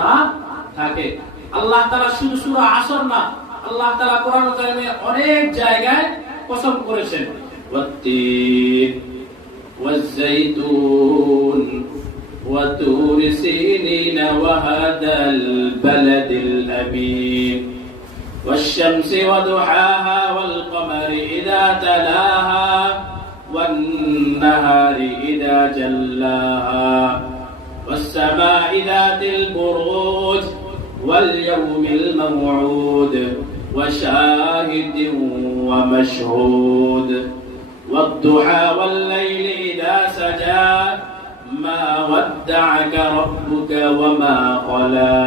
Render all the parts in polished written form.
না থাকে। আল্লাহ তাআলা শুধু সূরা আসর না, আল্লাহ তাআলা কোরআন কারীমে অনেক জায়গায় কসম করেছেন, ওয়াত্তিন ওয়াজ-যাইতুন ওয়া তুরি সিনিন ওয়া হাদাল বালাদিল আমিন ওয়াশ-শামসি ওয়া দুহাহা ওয়াল কমারি ইযা তালাহা ওয়ান-নাহারি ইযা জাল্লাহা ওয়াস-সামা'i যাতিল বুরুজ واليوم الموعود وشاهد ومشهود والضحى والليل إذا سجى ما ودعك ربك وما قلى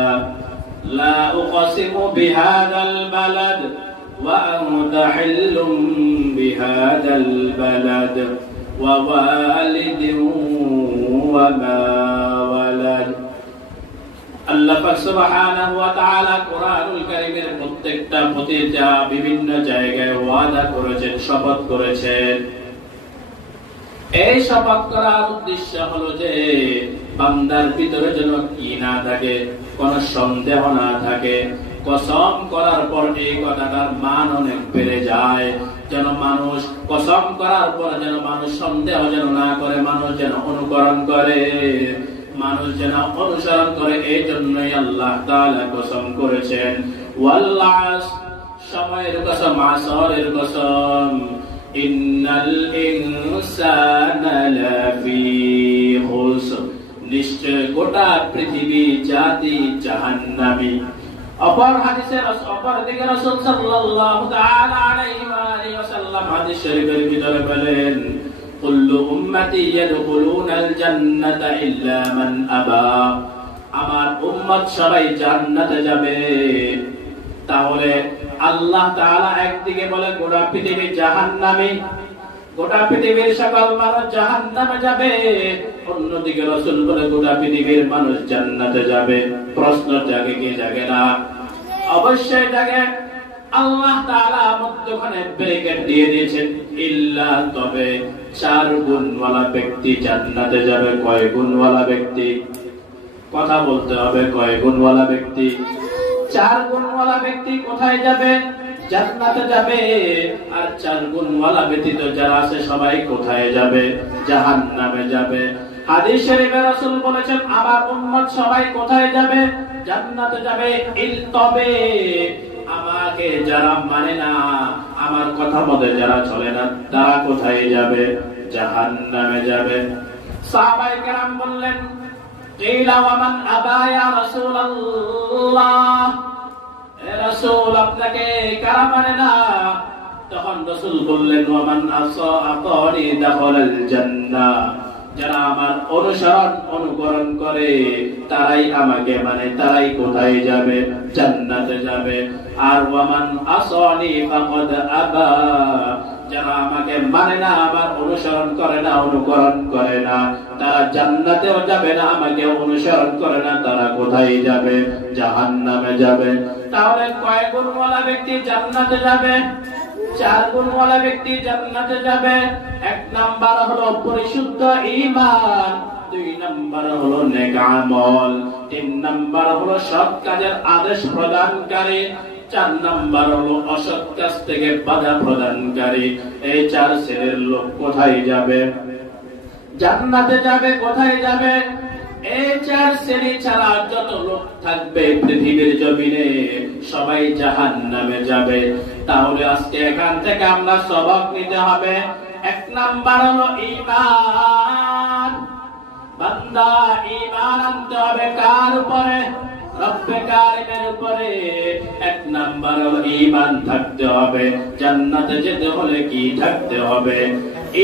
لا أقسم بهذا البلد وأنت حل بهذا البلد ووالد وما ولد। আল্লাহ পাক সুবহানাহু ওয়া তাআলা কোরআনুল কারীমের প্রত্যেকটা প্রতিটা বিভিন্ন জায়গায় ওয়াদা করেছেন, শপথ করেছেন। এই শপথ করার উদ্দেশ্য হলো যে বান্দার ভিতরে যেন কি না থাকে, কোনো সন্দেহ না থাকে। কসম করার পর এই কথাটার মান অনেক বেড়ে যায়, যেন মানুষ কসম করার পর যেন মানুষ সন্দেহ যেন না করে, মানুষ যেন অনুকরণ করে, মানুষ যেন অনুসরণ করে। এই জন্যই আল্লাহ তাআলা কসম করেছেন ওয়াল আসর, সময়ের কসম, আসরের কসম। ইন্নাল ইনসানা লাফি খুসর, নিশ্চয় গোটা পৃথিবী জাতি জাহান্নামী। অপর হাদিসের অপর দিকে রাসূল সাল্লাল্লাহু তাআলা আলাইহি ওয়া আলিহি ওয়াসাল্লাম হাদিস শরীফের ভিতরে বলেন, কুল্লু উম্মতি ইয়াদখুলুনাল জান্নাতা ইল্লা মান আবা, আমার উম্মত সবাই জান্নাতে যাবে। তাহলে আল্লাহ তাআলা একদিকে বলে গোটা পৃথিবী জাহান্নামী, গোটা পৃথিবীর সকল মানুষ জাহান্নামে যাবে, অন্যদিকে রাসূল বলে গোটা পৃথিবীর মানুষ জান্নাতে যাবে। প্রশ্ন জাগে কি জাগে না? অবশ্যই জাগে। আল্লাহ তাআলা মধ্যখানে ব্রেকেট দিয়ে দিয়েছেন, ইল্লা, তবে 4 গুণওয়ালা ব্যক্তি জান্নাতে যাবে। কয় গুণওয়ালা ব্যক্তি? কথা বলতে হবে, কয় গুণওয়ালা ব্যক্তি? 4 গুণওয়ালা ব্যক্তি কোথায় যাবে? জান্নাতে যাবে। আর 4 গুণওয়ালা ব্যতীত যারা আছে সবাই কোথায় যাবে? জাহান্নামে যাবে। হাদিস শরীফে রাসূল বলেছেন, আমার উম্মত সবাই কোথায় যাবে? জান্নাতে যাবে। তবে আমাকে যারা মানে না, আমার কথা মতে যারা চলে না, তারা কোথায় যাবে? জাহান্নামে যাবে। সাহাবায়ে কেরাম বললেন, কিলা ওয়া মান আবা ইয়া রাসূলুল্লাহ, হে রাসূল আপনাকে কারা মানে না? তখন রাসূল বললেন, ওয়া মান আসাআনি দাখালাল জান্নাহ, যারা আমার অনুসরণ অনুকরণ করে তারাই আমাকে মানে, তারাই কোথায় যাবে? জান্নাতে যাবে। আর ওয়ামান আসানি ফাকাদ আবা, যারা আমাকে মানে না, আমার অনুসরণ করে না, অনুকরণ করে না, তারা জান্নাতেও যাবে না, আমাকে অনুসরণ করে না, তারা কোথায় যাবে? জাহান্নামে যাবে। তাহলে কয় গুণওয়ালা ব্যক্তি জান্নাতে যাবে? 4 গুণওয়ালা ব্যক্তি জান্নাতে যাবে। 1 নাম্বার হলো পরিশুদ্ধ ঈমান, 2 নাম্বার হলো নেক আমল, 3 নাম্বার হলো সৎ কাজের আদেশ প্রদানকারী, 4 নাম্বার হলো অসৎ কাজ থেকে বাধা প্রদানকারী। এই 4 শ্রেণীর লোক কোথায় যাবে? জান্নাতে যাবে। কোথায় যাবে? এই 4 শ্রেণী ছাড়া যত লোক থাকবে পৃথিবীর জমিনে সবাই জাহান্নামে যাবে। তাহলে আজকে এখান থেকে আমরা সবক নিতে হবে। 1 নাম্বার হলো ঈমান। বান্দা ঈমান আনতে হবে কার উপরে? রব্বে কারিমের উপরে। 1 নাম্বার হলো ঈমান থাকতে হবে। জান্নাতে যেতে হলে কি থাকতে হবে?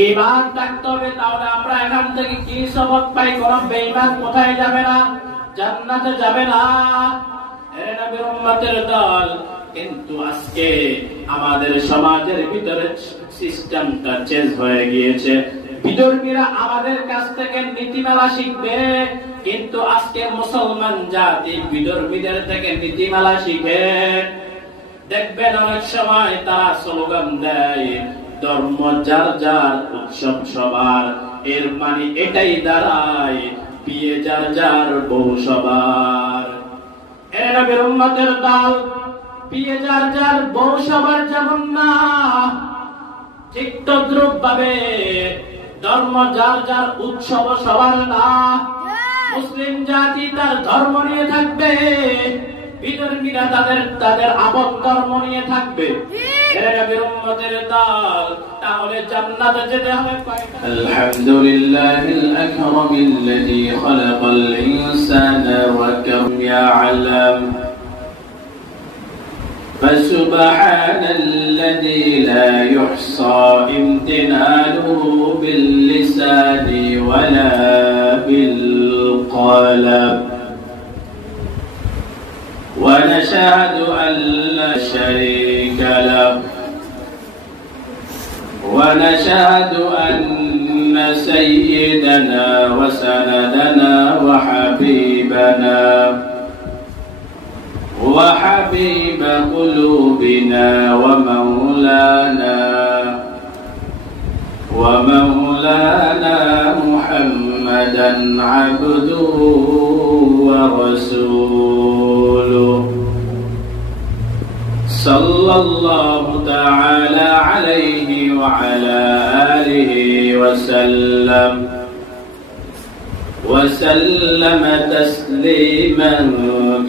ঈমান থাকতে হবে। তাহলে আমরা এখান থেকে কি সবক পাই? কোন বেঈমান কোথায় যাবে না? জান্নাতে যাবে না। এ নবীর উম্মতের দল। কিন্তু আজকে আমাদের সমাজের ভিতরে সিস্টেমটা চেঞ্জ হয়ে গিয়েছে। বিধর্মীরা আমাদের কাছ থেকে নীতিমালা শিখবে, কিন্তু আজকে মুসলমান জাতি বিধর্মীদের থেকে নীতিমালা শিখে। দেখবেন অনেক সময় তারা স্লোগান দেয়, ধর্ম যার যার, উৎসব সবার। এর মানে এটাই দাঁড়ায় বিয়ে যার যার, বউ সবার। নবীর উম্মতের দল বিয়ে যার যার বউ সবার যেমন না, ঠিক তদ্রূপ ভাবে ধর্ম যার যার উৎসব সবার না। মুসলিম জাতি তার ধর্ম নিয়ে থাকবে, বিধর্মীরা তাদের আপন ধর্ম নিয়ে থাকবে। এরা নবীর উম্মতের দল, তাহলে জান্নাতে যেতে হবে। আলহামদুলিল্লাহিল আকরামিল্লাযী খালাকাল ইনসানা ওয়া কাম ইয়া'লাম فسبحان الذي لا يحصى امتنانه باللسان ولا بالقلم ونشهد أن لا شريك له ونشهد أن سيدنا وسندنا وحبيبنا وحبيب قلوبنا ومولانا محمدا عبده ورسوله صلى الله تعالى عليه وعلى آله وسلم تسليما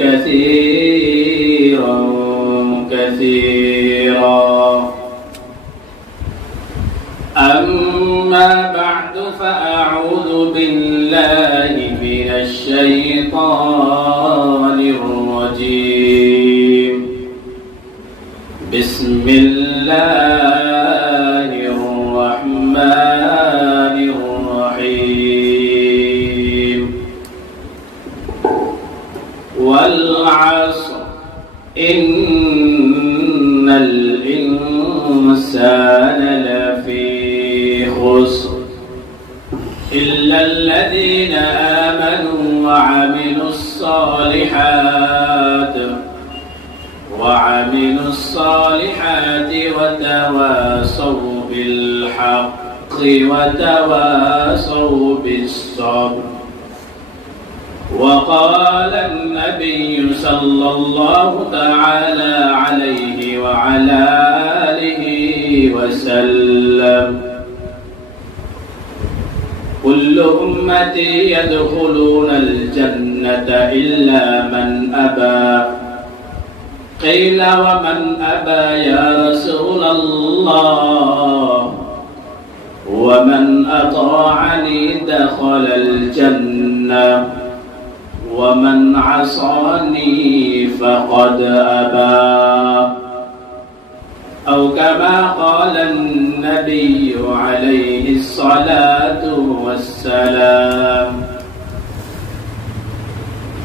كثيرا أما بعد فأعوذ بالله من الشيطان الرجيم بسم الله الرحمن الرحيم والعصر إن الإنسان لفي خسر إلا الذين آمنوا وعملوا الصالحات وتواصوا بالحق وتواصوا بالصبر. وقال النبي صلى الله تعالى عليه وعلى آله وسلم كل أمتي يدخلون الجنة إلا من أبى. قيل ومن أبى يا رسول الله؟ ومن أطاعني دخل الجنة ومن عصاني فقد أبى. أو كما قال النبي عليه الصلاة والسلام.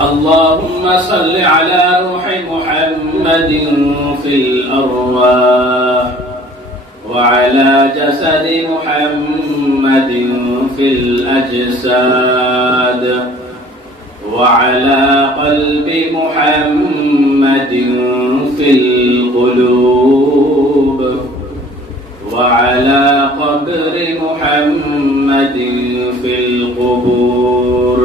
اللهم صل على روح محمد في الأرواح وعلى جسد محمد في الأجساد وعلى قلب محمد في القلوب وعلى قبر محمد في القبور.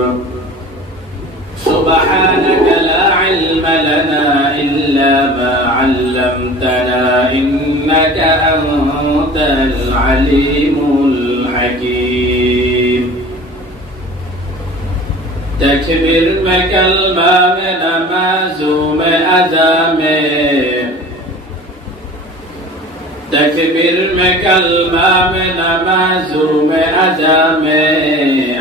سبحانك لا علم لنا إلا ما علمتنا إنك أنت العليم الحكيم. تکبیر میں کلمہ میں نمازوں میں ادا میں، تکبیر میں کلمہ میں نمازوں میں ادا میں،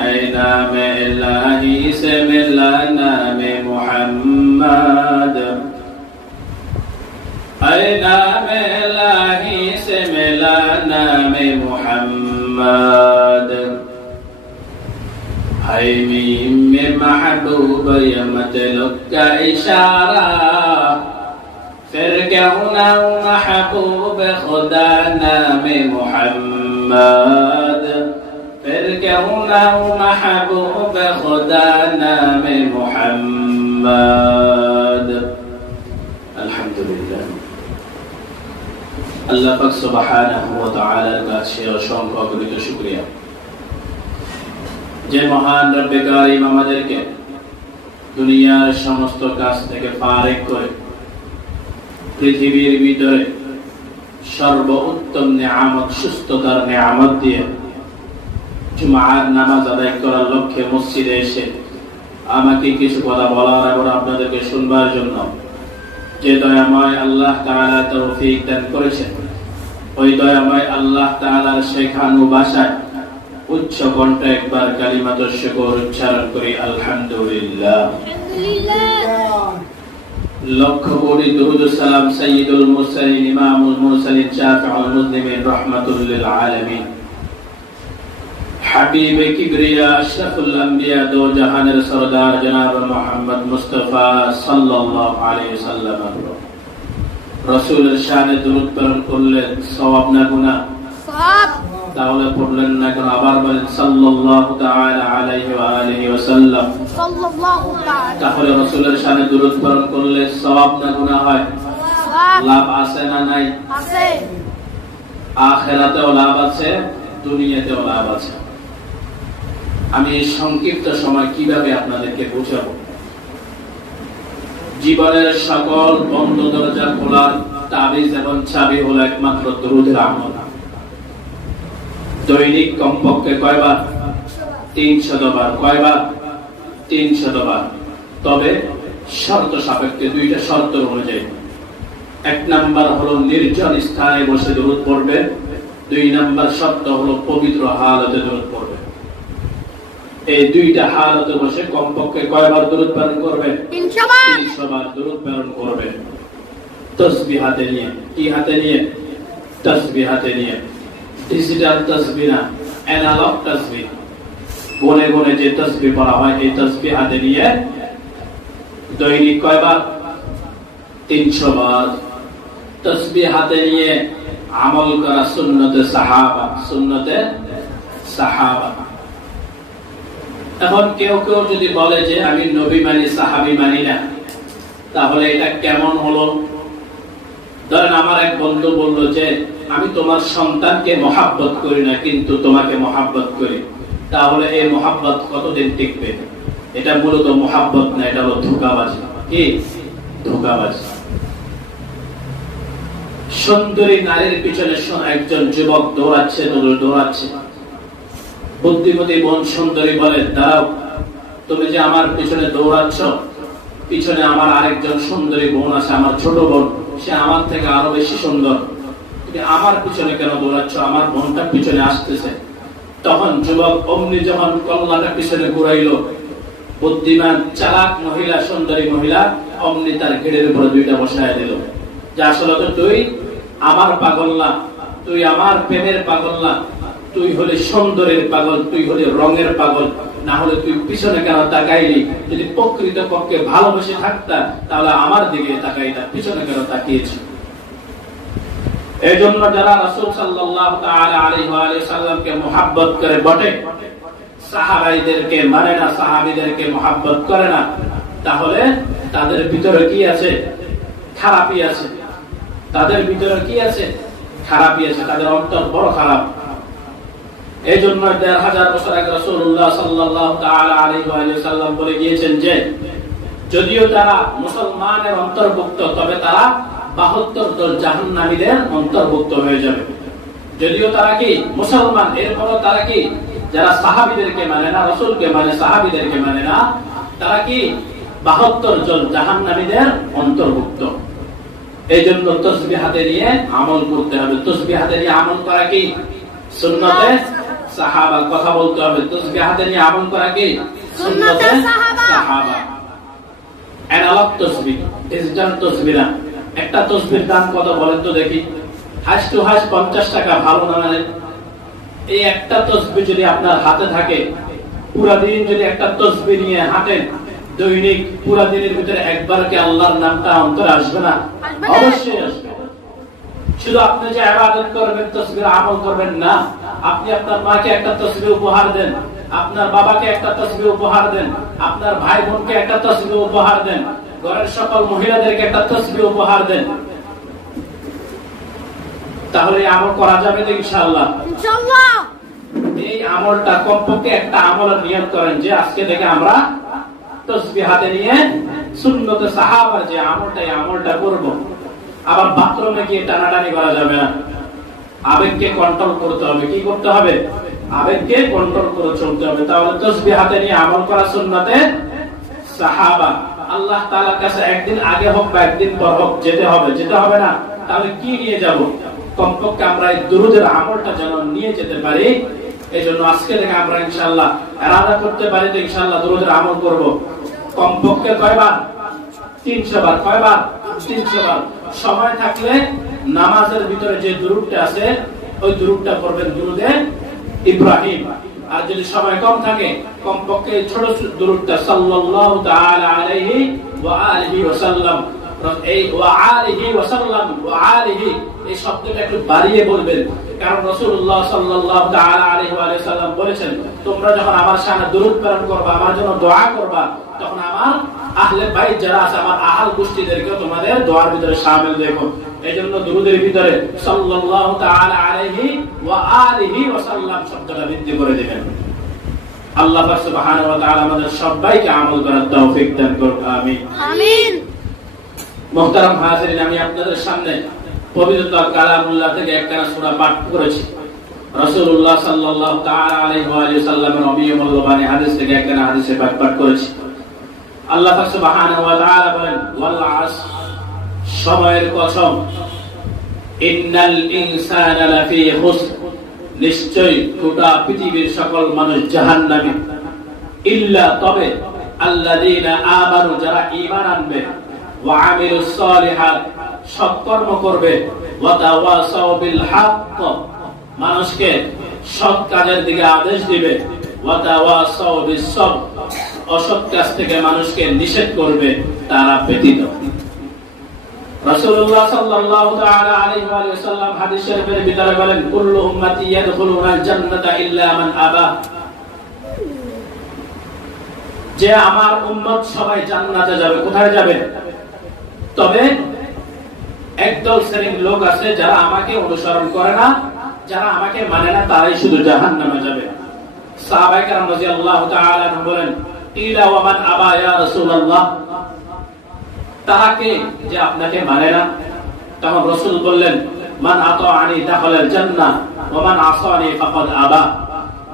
اے نام الہی سے ملا نام محمد، اے نام الہی سے ملا نام محمد. ہے میم محبوب یہ مطلب کا اشارہ، پھر کیوں نہ محبوب خدا نام محمد، پھر کیوں نہ محبوب خدا نام محمد. الحمدللہ اللہ پاک سبحانہ و تعالی کا অসংখ্য শুকরিয়া যে মহান রব্বে কারীম আমাদেরকে দুনিয়ার সমস্ত কাজ থেকে ফারেক করে পৃথিবীর ভিতরে সর্বোত্তম নিয়ামত সুস্থতার নিয়ামত দিয়ে জুমার নামাজ আদায় করার লক্ষ্যে মসজিদে এসে আমাকে কিছু কথা বলার এবং আপনাদেরকে শুনবার জন্য যে দয়াময় আল্লাহ তাআলা তৌফিক দান করেছেন, ওই দয়াময় আল্লাহ তাআলার শেখানো ভাষায় উচ্চ কণ্ঠে একবার কালিমাতুশ শুকর উচ্চারণ করি আলহামদুলিল্লাহ। লক্ষ কোটি দুরূদ ও সালাম সাইয়্যিদুল মুরসালিন ইমামুল মুরসালিন শাফিউল মুজলিমিন রাহমাতুল লিল আলামিন হাবিবে কিবরিয়া আশরাফুল আম্বিয়া দো জাহানের সরদার জনাব মুহাম্মদ মুস্তাফা সাল্লাল্লাহু আলাইহি ওয়াসাল্লাম রাসূলের শানে দুরূদ প্রেরণ করলেন সওয়াব না গুনাহ? সওয়াব। তাহলে পড়লেন না কেন? আবার বলেন সাল্লাল্লাহু তাআলা আলাইহি ওয়া আলিহি ওয়াসাল্লাম। সাল্লাল্লাহু তাআলা। তাহলে রাসূলের শানে দুরূদ প্রেরণ করলে সওয়াব না গুনাহ হয়? সওয়াব। লাভ আছে না নাই? আছে। আখিরাতেও লাভ আছে, দুনিয়াতেও লাভ আছে। আমি এই সংক্ষিপ্ত সময় কিভাবে আপনাদেরকে বোঝাবো? জীবনের সকল বন্ধ দরজা খোলার তাবিজ এবং চাবি হলো একমাত্র দুরূদের আমল। দৈনিক কমপক্ষে কয়বার? 300 বার। কয়বার? 300 বার। তবে শর্ত সাপেক্ষে, দুইটা শর্ত অনুযায়ী। এক নাম্বার হলো নির্জন স্থানে বসে দুরূদ পড়বে, 2 নাম্বার শর্ত হলো পবিত্র হালতে দুরূদ পড়বে। এই দুইটা হালতে বসে কমপক্ষে কয়বার দুরূদ প্রেরণ করবে? 300 বার দুরূদ প্রেরণ করবে। তাসবিহ হাতে নিয়ে। কি হাতে নিয়ে? তাসবিহ হাতে নিয়ে। ডিজিটাল তাসবিহ না, অ্যানালগ তাসবিহ। বনে বনে যে তাসবিহ পড়া হয়, এই তাসবিহ হাতে নিয়ে দৈনিক কয়বার? 300 বার। তাসবিহ হাতে নিয়ে আমল করা সুন্নতে সাহাবা। সুন্নতে সাহাবা। এখন কেউ কেউ যদি বলে যে আমি নবী মানি সাহাবী মানি না, তাহলে এটা কেমন হলো? ধরেন আমার এক বন্ধু বলল যে আমি তোমার সন্তানকে মহাব্বত করি না, কিন্তু তোমাকে মহাব্বত করি। তাহলে এই মহাব্বত কতদিন টিকবে? এটা মূলত মহাব্বত না, এটা হলো ধোঁকাবাজি। কি? ধোঁকাবাজি। সুন্দরী নারীর পিছনে একজন যুবক দৌড়াচ্ছে। বুদ্ধিমতী বোন সুন্দরী বলে, দাঁড়াও, তুমি যে আমার পিছনে দৌড়াচ্ছ, পিছনে আমার আরেকজন সুন্দরী বোন আছে, আমার ছোট বোন, সে আমার থেকে আরো বেশি সুন্দর। তুমি আমার পিছনে কেন দৌড়াচ্ছ? আমার বোনটা পিছনে আসতেছে। তখন যুবক অমনি যখন কল্লাটা পিছনে ঘুরাইল, বুদ্ধিমান চালাক মহিলা, সুন্দরী মহিলা অমনি তার ঘেরের উপরে 2টা বসায় দিল, যে আসলে তো তুই আমার পাগল না, তুই আমার প্রেমের পাগল না, তুই হলে সৌন্দর্যের পাগল, তুই হলে রঙের পাগল, না হলে তুই পিছনে কেন তাকাইলি? যদি প্রকৃত পক্ষে ভালোবেসে থাকতা তাহলে আমার দিকে তাকাইতা, পিছনে কেন তাকিয়েছি? এজন্য যারা রাসূল সাল্লাল্লাহু তাআলা আলাইহি ওয়া সাল্লামকে মুহাব্বত করে বটে, সাহাবাইদেরকে মানে না, সাহাবীদেরকে মুহাব্বত করে না, তাহলে তাদের ভিতরে কি আছে? খারাপই আছে। তাদের ভিতরে কি আছে? খারাপই আছে। তাদের অন্তর বড় খারাপ। এজন্য ১৫০০ বছর আগে রাসূলুল্লাহ সাল্লাল্লাহু তাআলা আলাইহি ওয়া সাল্লাম বলে গিয়েছেন যে যদিও তারা মুসলমানের অন্তর্ভুক্ত, তবে তারা ৭২ দল জাহান্নামীদের অন্তর্ভুক্ত হয়ে যাবে। যদিও তারা কি মুসলমান, এরপরও তারা কি? যারা সাহাবীদেরকে মানে না, রাসূলকে মানে, সাহাবীদেরকে মানে না, তারা কি ৭২ জন জাহান্নামীদের অন্তর্ভুক্ত। এইজন্য তাসবিহ হাতে নিয়ে আমল করতে হবে। তাসবিহ হাতে নিয়ে আমল করা কি? সুন্নতে সাহাবা। কথা বলতে হবে। তাসবিহ হাতে নিয়ে আমল করা কি? সুন্নতে সাহাবা। অ্যানালগ তাসবিহ, ডিজিটাল তাসবিহ না। একটা তাসবিহর দাম কত বলেন তো দেখি? হাস টু হাস 50 টাকা। ভালো না মানে? এই একটা তাসবিহ যদি আপনার হাতে থাকে, পুরা দিন যদি একটা তাসবিহ নিয়ে হাঁটেন, দৈনিক পুরা দিনের ভিতরে একবার কি আল্লাহর নামটা অন্তরে আসবে না? অবশ্যই আসবে। শুধু আপনি যে ইবাদত করবেন, তাসবিহ আমল করবেন না, আপনি আপনার মাকে একটা তাসবিহ উপহার দেন, আপনার বাবাকে একটা তাসবিহ উপহার দেন, আপনার ভাই বোনকে একটা তাসবিহ উপহার দেন, ঘরের সকল মহিলাদেরকে একটা তাসবিহ উপহার দেন, তাহলে আমল করা যাবে তো ইনশাআল্লাহ। এই আমলটা কমপক্ষে একটা আমলের নিয়ত করেন যে আজকে থেকে আমরা তাসবিহ হাতে নিয়ে সুন্নতে সাহাবার যে আমলটা করব। আবার বাথরুমে গিয়ে টানাটানি করা যাবে না, আবেগকে কন্ট্রোল করতে হবে। কি করতে হবে? আবেগকে কন্ট্রোল করে চলতে হবে। তাহলে তাসবিহ হাতে নিয়ে আমল করা সুন্নতে সাহাবা। আল্লাহ তাআলার কাছে একদিন আগে হোক বা একদিন পর হোক যেতে হবে না? তাহলে কি নিয়ে যাব? কমপক্ষে আমরা এই দুরূদের আমলটা যেন নিয়ে যেতে পারি। এইজন্য আজকে থেকে আমরা ইনশাআল্লাহ ইরাদা করতে পারি যে ইনশাআল্লাহ দুরূদের আমল করব। কমপক্ষে কয়বার? 300 বার। কয়বার? 300 বার। সময় থাকলে নামাজের ভিতরে যে দুরূদটা আছে ওই দুরূদটা পড়বেন, দুরূদে ইব্রাহিম। আর যদি সময় কম থাকে কমপক্ষে ছোট দুরূদটা সাল্লাল্লাহু তাআলা আলাইহি ওয়া আলিহি ওয়াসাল্লাম। এই ওয়া আলিহি ওয়াসাল্লাম, ওয়া আলিহি এই শব্দটা একটু বাড়িয়ে বলবেন, কারণ রাসূলুল্লাহ সাল্লাল্লাহু তাআলা আলাইহি ওয়া সাল্লাম বলেছেন, তোমরা যখন আমার শানে দুরূদ প্রেরণ করবা, আমার জন্য দোয়া করবা, তখন আমার আহলে বাইত যারা আছে, আমার আহল গোষ্ঠীদেরকে তোমাদের দোয়ার ভিতরে শামিল দেখো। এইজন্য দুরূদের ভিতরে সাল্লাল্লাহু তাআলা আলাইহি ওয়া আলিহি ওয়াসাল্লাম শব্দটা বৃদ্ধি করে দিবেন। আল্লাহ পাক সুবহানাহু ওয়া তাআলা আমাদের সবাইকে আমল করার তৌফিক দান করুন। আমিন আমিন। মুহতারাম হাজিরিন, আমি আপনাদের সামনে পবিত্র কালামুল্লাহ থেকে একটা সূরা পাঠ করেছি। রাসূলুল্লাহ সাল্লাল্লাহু তাআলা আলাইহি ওয়া সাল্লামের অমূল্যবান হাদিস থেকে একটা হাদিসে পাঠ করেছি। আল্লাহ পাক সুবহানাহু ওয়া তাআলা বলেন, ওয়াল আসর, সময়ের কসম, ইন্নাল ইনসানা লাফি খুসর, নিশ্চয়ই গোটা পৃথিবীর সকল মানুষ জাহান্নামী, ইল্লা তবে আল্লাযীনা আমানু, যারা ঈমান আনবে, ওয়া আমিলুস সালিহাত, সৎকর্ম করবে, ওয়া তাওয়াসাউ বিল হক, মানুষকে সৎ কাজের দিকে আদেশ দিবে, ওয়া তাওয়াসাউ বিস সবর, অসৎ কাজ থেকে মানুষকে নিষেধ করবে তারা ব্যতীত। রাসূলুল্লাহ সাল্লাল্লাহু তাআলা আলাইহি ওয়া সাল্লাম হাদিস শরীফের ভিতরে বলেন, কুল্লু উম্মতি ইয়াদখুলুনাল জান্নাতা ইল্লা মান আবা, যে আমার উম্মত সবাই জান্নাতে যাবে। কোথায় যাবে? তবে একদল শ্রেণীর লোক আছে যারা আমাকে অনুসরণ করে না, যারা আমাকে মানে না, তারাই শুধু জাহান্নামে যাবে। সাহাবায়ে কেরাম রাদিয়াল্লাহু তাআলা আনহুম বলেন, ইলা ওয়া মান আবা ইয়া রাসূলুল্লাহ, তারা কে যে আপনাকে মানে না? তখন রাসূল বললেন, মান আতাআনি দাখালাল জান্নাহ ওয়া মান আসানি ফাকাদ আবা,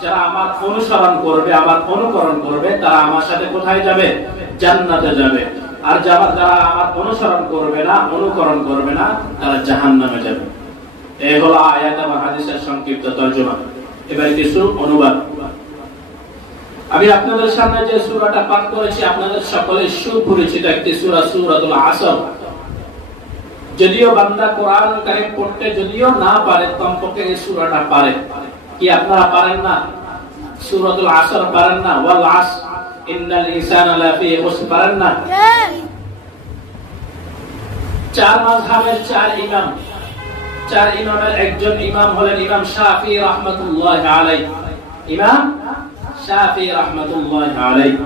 যারা আমার অনুসরণ করবে, আমার অনুকরণ করবে, তারা আমার সাথে কোথায় যাবে? জান্নাতে যাবে। আর যারা আমার অনুসরণ করবে না, অনুকরণ করবে না, তারা জাহান্নামে যাবে। এই হলো আয়াত এবং হাদিসের সংক্ষিপ্ত তরজমা। এবার কিছু অনুবাদ। আমি আপনাদের সামনে যে সূরাটা পাঠ করেছি আপনাদের সকলের সুপরিচিত একটি সূরা, সূরাতুল আসর। যদিও বান্দা কোরআন কারীম পড়তে যদিও না পারে, কমপক্ষে এই সূরাটা পারে। কি আপনারা পারেন না? সূরাতুল আসর পারেন না? ওয়াল আসর ইন্নাল ইনসানা লাফি খুসর পারেন না? চার মাযহাবের চার ইমামের একজন ইমাম হলেন ইমাম শাফিঈ রাহমাতুল্লাহি আলাইহি। ইমাম শাফিঈ রাহমাতুল্লাহি আলাইহি,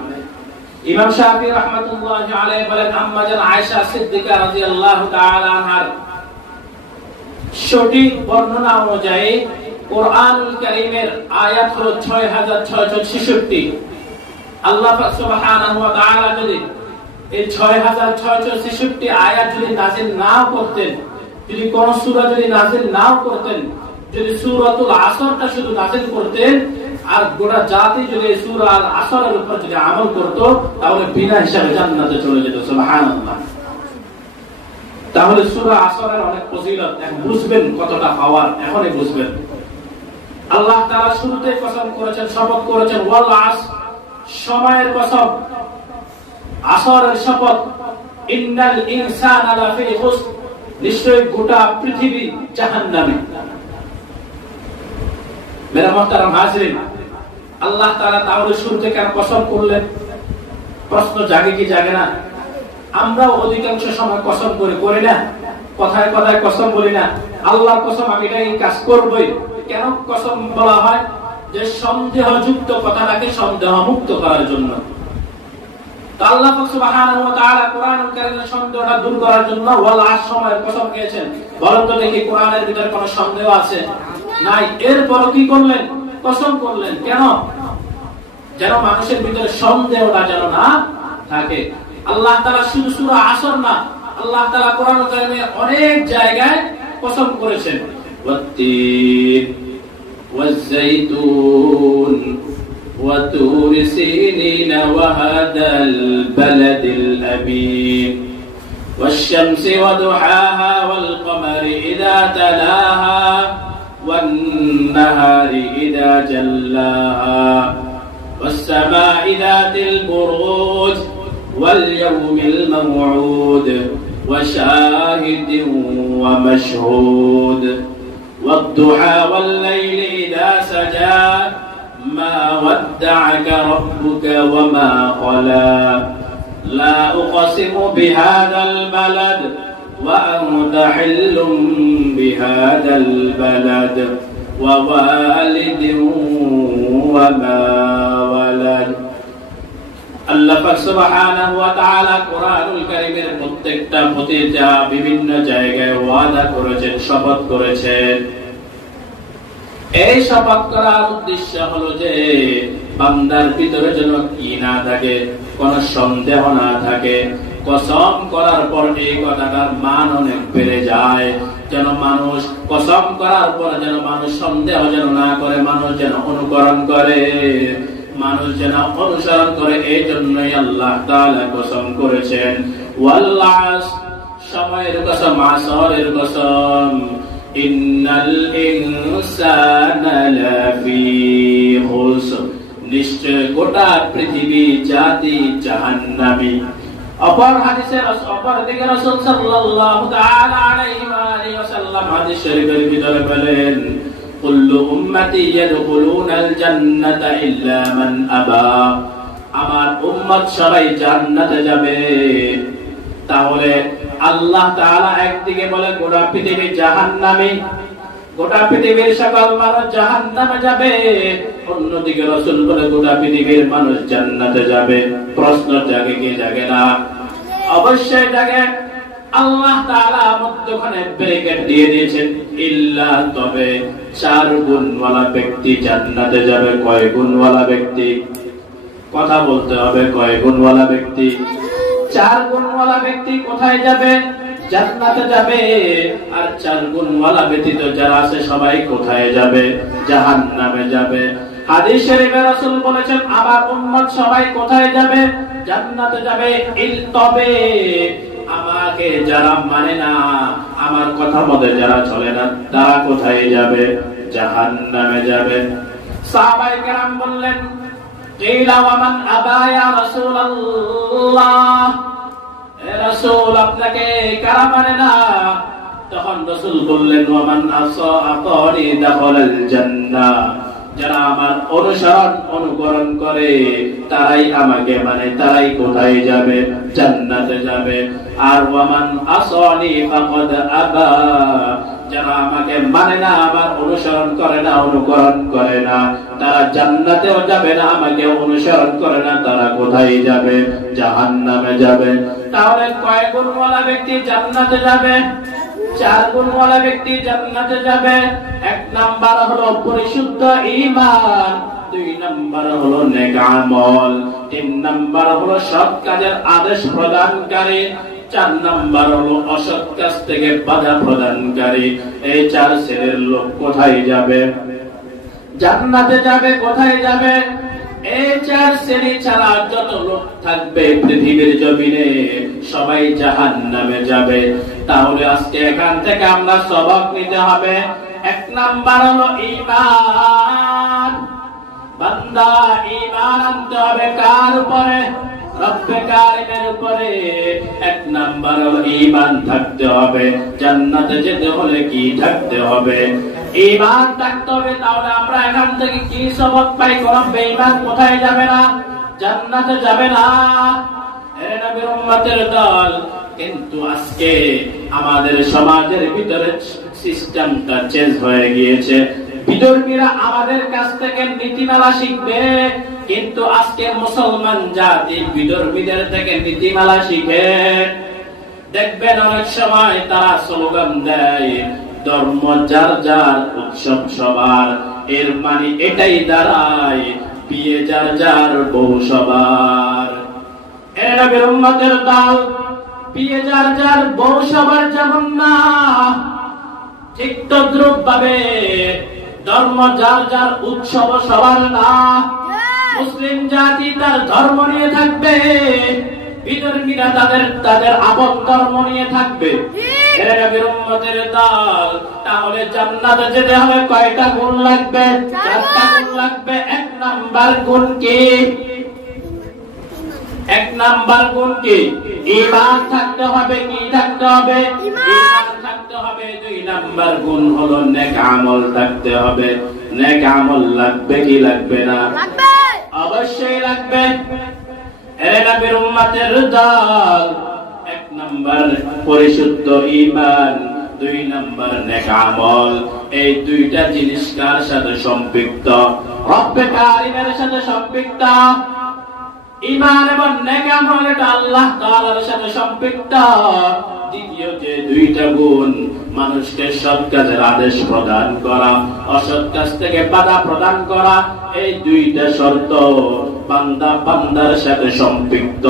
ইমাম শাফিঈ রাহমাতুল্লাহি আলাইহি বলেন, আম্মা জান আয়েশা সিদ্দিকা রাদিয়াল্লাহু তাআলা আনহার সঠিক বর্ণনা অনুযায়ী কোরআনুল কারীমের আয়াত হলো 6666। আল্লাহ পাক সুবহানাহু ওয়া তাআলা যদি এই 6666 আয়াত যদি নাযিল নাও করতেন, যদি কোন সূরা যদি নাযিল নাও করতেন, যদি সূরাতুল আসরটা শুধু নাযিল করতেন, আর গোটা জাতি যদি সূরা আল আসরের উপর যদি আমল করত, তাহলে বিনা হিসাবে জান্নাতে চলে যেত। সুবহানাল্লাহ। তাহলে সূরা আসরের অনেক ফজিলত, এখন বুঝবেন কতটা পাওয়ার, এখনই বুঝবেন। আল্লাহ তাআলা শুরুতে কসম করেছেন, শপথ করেছেন, ওয়াল আসর, সময়ের কসম, আসরের শপথ, ইন্নাল ইনসানা লাফি খুসর, নিশ্চয়ই গোটা পৃথিবী জাহান্নামে। মেরা মুহতারাম হাজিরিন, আল্লাহ তাআলা তাহলে শুরুতে কেন কসম করলেন? প্রশ্ন জাগে কি জাগে না? আমরাও অধিকাংশ সময় কসম করি না? কথায় কথায় কসম বলি না? আল্লাহর কসম আমি এটা এই কাজ করবই। কেন কসম বলা হয়? যে সন্দেহযুক্ত কথাটাকে সন্দেহমুক্ত করার জন্য। তো আল্লাহ পাক সুবহানাহু ওয়া তাআলা কোরআনুল কারীমের সন্দেহটা দূর করার জন্য ওয়াল আসর সময়ের কসম খেয়েছেন। বলেন তো দেখি কোরআনের ভিতরে কোনো সন্দেহ আছে? নাই। এরপর কি করলেন? কসম করলেন। কেন? যেন মানুষের ভিতরে সন্দেহটা যেন না থাকে। আল্লাহ তাআলা শুধু সূরা আসর না, আল্লাহ তাআলা কোরআন কারীমে অনেক জায়গায় কসম করেছেন, ওয়াত-তিন ওয়াজ-যাইতুন ওয়া তুরি সিনিন ওয়া হাদাল বালাদিল আমিন ওয়াশ-শামসি ওয়া দুহাহা ওয়াল কমারি ইযা তালাহা ওয়ান নাহারি ইযা জাল্লাহা ওয়াস-সামা'i যাতিল বুরুজ ওয়াল ইয়াউমিল মাও'উদ وشاهد ومشهود والضحى والليل إذا سجى ما ودعك ربك وما قلى لا أقسم بهذا البلد وأنت حل بهذا البلد ووالد وما ولد। আল্লাহ পাক সুবহানাহু ওয়া তাআলা কোরআনুল কারীমের প্রত্যেকটা প্রতিটা বিভিন্ন জায়গায় ওয়াদা করেছেন, শপথ করেছেন। এই শপথ করার উদ্দেশ্য হলো যে বান্দার ভিতরে যেন কি না থাকে, কোনো সন্দেহ না থাকে। কসম করার পর এই কথাটার মান অনেক বেড়ে যায়, যেন মানুষ কসম করার পর যেন মানুষ সন্দেহ যেন না করে, মানুষ যেন অনুকরণ করে, মানুষ যেন অনুসরণ করে। এই জন্যই আল্লাহ তাআলা কসম করেছেন ওয়াল আসর, সময়ের কসম, আসরের কসম। ইন্নাল ইনসানা লাফি খুসর, নিশ্চয় গোটা পৃথিবী জাতি জাহান্নামী। অপর হাদিসে অপর দিকে রাসূল সাল্লাল্লাহু তাআলা আলাইহি ওয়া আলিহি ওয়াসাল্লাম হাদিস শরীফের ভিতরে বলেন, কুল্লু উম্মতি ইয়াদখুলুনাল জান্নাতা ইল্লা মান আবা, আমার উম্মত সবাই জান্নাতে যাবে। তাহলে আল্লাহ তাআলা একদিকে বলে গোটা পৃথিবী জাহান্নামী, গোটা পৃথিবীর সকল মানুষ জাহান্নামে যাবে, অন্যদিকে রাসূল বলে গোটা পৃথিবীর মানুষ জান্নাতে যাবে। প্রশ্ন জাগে কি জাগে না? অবশ্যই জাগে। আল্লাহ তাআলা মধ্যখানে ব্রেকেট দিয়ে দিয়েছেন, ইল্লা, তবে 4 গুণওয়ালা ব্যক্তি জান্নাতে যাবে। কয় গুণওয়ালা ব্যক্তি? কথা বলতে হবে, কয় গুণওয়ালা ব্যক্তি? 4 গুণওয়ালা ব্যক্তি কোথায় যাবে? জান্নাতে যাবে। আর 4 গুণওয়ালা ব্যতীত যারা আছে সবাই কোথায় যাবে? জাহান্নামে যাবে। হাদিস শরীফে রাসূল বলেছেন, আমার উম্মত সবাই কোথায় যাবে? জান্নাতে যাবে। তবে আমাকে যারা মানে না, আমার কথা মতে যারা চলে না, তারা কোথায় যাবে? জাহান্নামে যাবে। সাহাবায়ে কেরাম বললেন, কিলা ওয়া মান আবা ইয়া রাসূলুল্লাহ, হে রাসূল আপনাকে কারা মানে না? তখন রাসূল বললেন, ওয়া মান আতানি দাখালাল জান্নাহ, যারা আমার অনুসরণ অনুকরণ করে তারাই আমাকে মানে, তারাই কোথায় যাবে? জান্নাতে যাবে। আর ওয়ামান আসানি ফাকাদ আবা, যারা আমাকে মানে না, আমার অনুসরণ করে না, অনুকরণ করে না, তারা জান্নাতেও যাবে না, আমাকে অনুসরণ করে না, তারা কোথায় যাবে? জাহান্নামে যাবে। তাহলে কয় গুণওয়ালা ব্যক্তি জান্নাতে যাবে? 4 গুণওয়ালা ব্যক্তি জান্নাতে যাবে। 1 নাম্বার হলো পরিশুদ্ধ ঈমান, 2 নাম্বার হলো নেক আমল, 3 নাম্বার হলো সৎ কাজের আদেশ প্রদানকারী, 4 নাম্বার হলো অসৎ কাজ থেকে বাধা প্রদানকারী। এই 4 শ্রেণীর লোক কোথায় যাবে? জান্নাতে যাবে। কোথায় যাবে? এই 4 শ্রেণী ছাড়া যত লোক থাকবে পৃথিবীর জমিনে সবাই জাহান্নামে যাবে। তাহলে আজকে এখান থেকে আমরা সবক নিতে হবে। 1 নাম্বার হলো ঈমান। বান্দা ঈমান আনতে হবে কার উপরে? রব্বে কারিমের উপরে। 1 নাম্বার হলো ঈমান থাকতে হবে। জান্নাতে যেতে হলে কি থাকতে হবে? ঈমান থাকতে হবে। তাহলে আমরা এখান থেকে কি সবক পাই? কোন বেঈমান কোথায় যাবে না? জান্নাতে যাবে না। হে নবীর উম্মতের দল, কিন্তু আজকে আমাদের সমাজের ভিতরে সিস্টেমটা চেঞ্জ হয়ে গিয়েছে। বিধর্মীরা আমাদের কাছ থেকে নীতিমালা শিখবে, কিন্তু আজকের মুসলমান জাতি বিধর্মীদের থেকে নীতিমালা শিখে। দেখবেন অনেক সময় তারা স্লোগান দেয়, ধর্ম যার যার, উৎসব সবার। এর মানে এটাই দাঁড়ায় বিয়ে যার যার, বউ সবার। এ নবীর উম্মতের দল, বিয়ে যার যার বউ সবার যেমন না, ঠিক তদ্রুপ ভাবে ধর্ম যার যার উৎসব সবার না। মুসলিম জাতি তার ধর্ম নিয়ে থাকবে, বিধর্মীরা তাদের আপন ধর্ম নিয়ে থাকবে। এর নবীর উম্মতের দল, তাহলে জান্নাতে যেতে হবে কয়টা গুণ লাগবে? 4টা গুণ লাগবে। 1 নাম্বার গুণ কি? 1 নাম্বার গুণ কি? ঈমান থাকতে হবে। কি থাকতে হবে? ঈমান থাকতে হবে। 2 নাম্বার গুণ হলো নেক আমল থাকতে হবে। নেক আমল লাগবে কি লাগবে না? লাগবে, অবশ্যই লাগবে। এ নবীর উম্মতের দল, 1 নাম্বার পরিশুদ্ধ ঈমান, 2 নাম্বার নেক আমল। এই দুইটা জিনিস কার সাথে সম্পৃক্ত? রব্বে কারীমের সাথে সম্পৃক্ত। ঈমান এবং নেক আমল এটা আল্লাহ তাআলার সাথে সম্পৃক্ত। দ্বিতীয় যে দুইটা গুণ, মানুষকে সৎ কাজের আদেশ প্রদান করা, অসৎ কাজ থেকে বাধা প্রদান করা, এই দুইটা শর্ত বান্দার সাথে সম্পৃক্ত।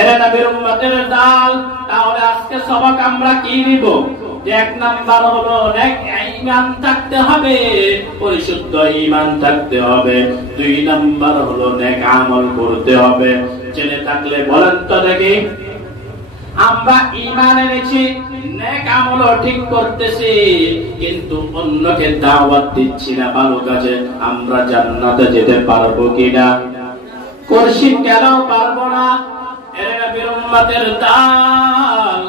এর নবীর উম্মতের দল, তাহলে আজকে সবক আমরা কি নিব? যে 1 নাম্বার হলো নেক ঈমান থাকতে হবে, পরিশুদ্ধ ঈমান থাকতে হবে। 2 নাম্বার হলো নেক আমল করতে হবে। জেনে থাকলে বলেন তো দেখি, আমরা ঈমান এনেছি, নেক আমলও ঠিক করতেছি, কিন্তু অন্যকে দাওয়াত দিচ্ছি না ভালো কাজে, আমরা জান্নাতে যেতে পারবো কিনা? করছি কেন পারবো না? এর নবীর উম্মতের দল,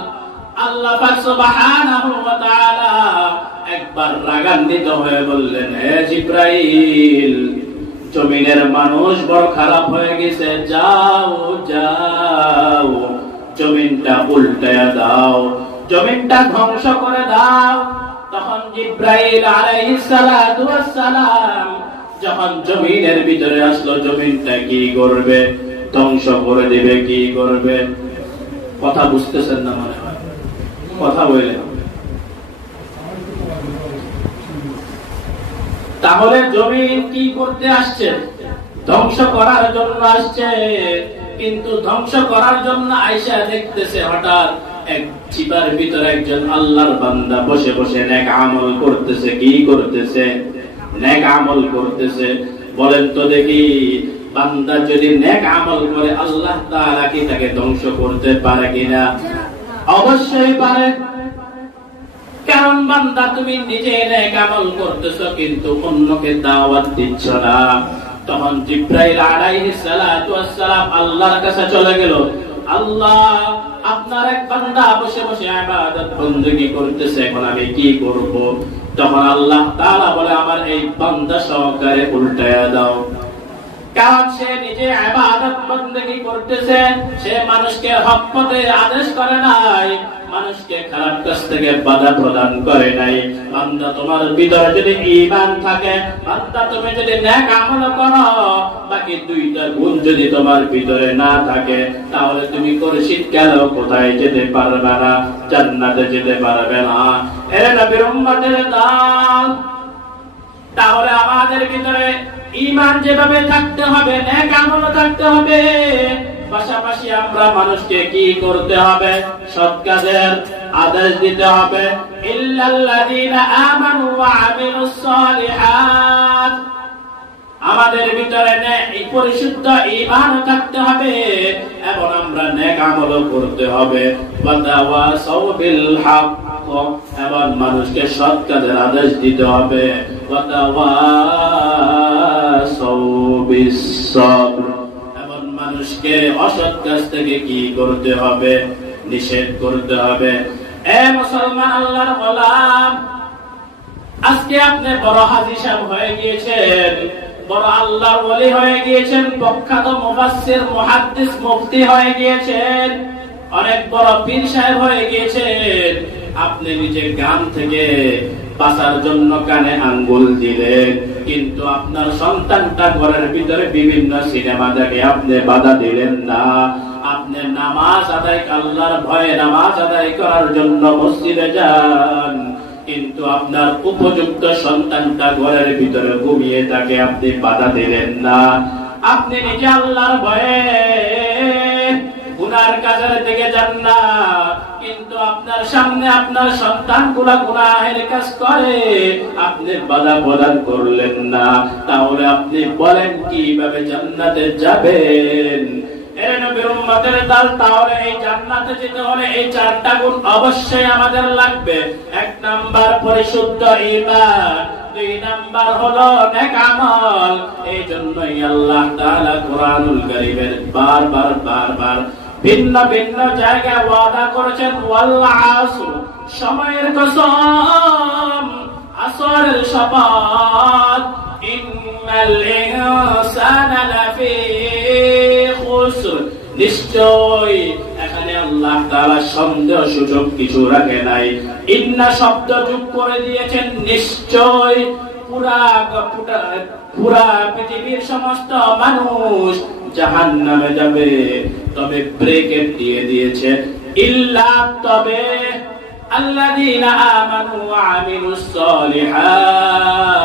আল্লাহ পাক সুবহানাহু ওয়া তাআলা একবার রাগান্বিত হয়ে বললেন, হে জিবরাইল, জমিনের মানুষ বড় খারাপ হয়ে গেছে, যাও যাও জমিনটা উল্টায়া দাও, জমিনটা ধ্বংস করে দাও। তখন জিবরাইল আলাইহিস সালাতু ওয়াস সালাম যখন জমিনের ভিতরে আসলো, জমিনটা কি করবে? ধ্বংস করে দিবে। কি করবে? কথা বুঝতেছেন না মনে হয়? কথা বলেন। তাহলে জমিন কি করতে আসছে? ধ্বংস করার জন্য আসছে। কিন্তু ধ্বংস করার জন্য আয়েশা দেখতেছে, হঠাৎ এক চিপার ভিতরে একজন আল্লাহর বান্দা বসে বসে নেক আমল করতেছে। কি করতেছে? নেক আমল করতেছে। বলেন তো দেখি, বান্দা যদি নেক আমল করে, আল্লাহ তাআলা কি তাকে ধ্বংস করতে পারে কিনা? অবশ্যই পারে। কারণ বান্দা তুমি নিজে নেক আমল করতেছো, কিন্তু অন্যকে দাওয়াত দিচ্ছ না। তখন জিবরাইল আলাইহিস সালাতু ওয়াস সালাম আল্লাহর কাছে চলে গেল, আল্লাহ, আপনার এক বান্দা বসে বসে ইবাদত বندگی করতেছে, এখন আমি কি করব? তখন আল্লাহ তাআলা বলে, আমার এই বান্দা সহকারে উল্টায়া দাও। কারণ সে নিজে ইবাদত বندگی করতেছে, সে মানুষকে হক পথে আদেশ করে নাই, মানুষকে খারাপ কাজ থেকে বাধা প্রদান করে নাই। বান্দা, তোমার ভিতরে যদি ঈমান থাকে, বান্দা তুমি যদি নেক আমল করো, বাকি 2টা গুণ যদি তোমার ভিতরে না থাকে, তাহলে তুমি করশিদ কেন কোথায় যেতে পারবে না? জান্নাতে যেতে পারবে না। এর নবীর উম্মতের দল, তাহলে আমাদের ভিতরে ঈমান যেভাবে থাকতে হবে, নেক আমল থাকতে হবে, পাশাপাশি আমরা মানুষকে কি করতে হবে? সৎ কাজের আদেশ দিতে হবে। ইল্লাল্লাযীনা আমানু ওয়া আমিলুস সালিহাত, আমাদের ভিতরে পরিশুদ্ধ ঈমান থাকতে হবে এবং আমরা নেক আমল করতে হবে। ওয়া তাওয়াসাউ বিল হক, এবং মানুষকে সৎ কাজের আদেশ দিতে হবে। ওয়া তাওয়াসাউ বিস সাবর, এবং মানুষকে অসৎ কাজ থেকে কি করতে হবে? নিষেধ করতে হবে। এ মুসলমান আল্লাহর গোলাম, আজকে আপনি বড় হাজী সাহেব হয়ে গিয়েছেন, বড় আল্লাহর ওলি হয়ে গিয়েছেন, প্রখ্যাত মুফাসসির, মুহাদ্দিস, মুফতি হয়ে গিয়েছেন, অনেক বড় পীর সাহেব হয়ে গিয়েছেন। আপনি নিজে গান থেকে বাঁচার জন্য কানে আঙ্গুল দিলেন, কিন্তু আপনার সন্তানটা ঘরের ভিতরে বিভিন্ন সিনেমা দেখে আপনি বাধা দিলেন না। আপনি নামাজ আদায়, আল্লাহর ভয়ে নামাজ আদায় করার জন্য মসজিদে যান, কিন্তু আপনার উপযুক্ত সন্তানটা ঘরের ভিতরে ঘুমিয়ে থাকে, আপনি বাধা দিলেন না। আপনি নিজে আল্লাহর ভয়ে গুনার কাজের দিকে যান না, কিন্তু আপনার সামনে আপনার সন্তানগুলো গুনাহের কাজ করে, আপনি বাধা প্রদান করলেন না, তাহলে আপনি বলেন কিভাবে জান্নাতে যাবেন? এর নবীর উম্মতের দল, তাহলে এই জান্নাতে যেতে হলে এই চারটা গুণ অবশ্যই আমাদের লাগবে। 1 নাম্বার পরিশুদ্ধ ঈমান, 2 নাম্বার হলো নেক আমল। এই জন্যই আল্লাহ তাআলা কোরআনুল কারীমের বারবার ভিন্ন ভিন্ন জায়গায় ওয়াদা করেছেন, ওয়াল আসর, সময়ের কসম, আসরের শপথ, ইন্নাল ইনসানা লাফি খুসর। নিশ্চয় এখানে আল্লাহ তাআলা সন্দেহ সুযোগ কিছু রাখে নাই, ইন্না শব্দ যোগ করে দিয়েছেন। নিশ্চয় পুরা পৃথিবীর সমস্ত মানুষ জাহান্নামে যাবে, তবে ব্রেকেট দিয়ে দিয়েছে ইল্লা, তবে আল্লাযীনা আমানু ওয়া আমিলুস সালিহাত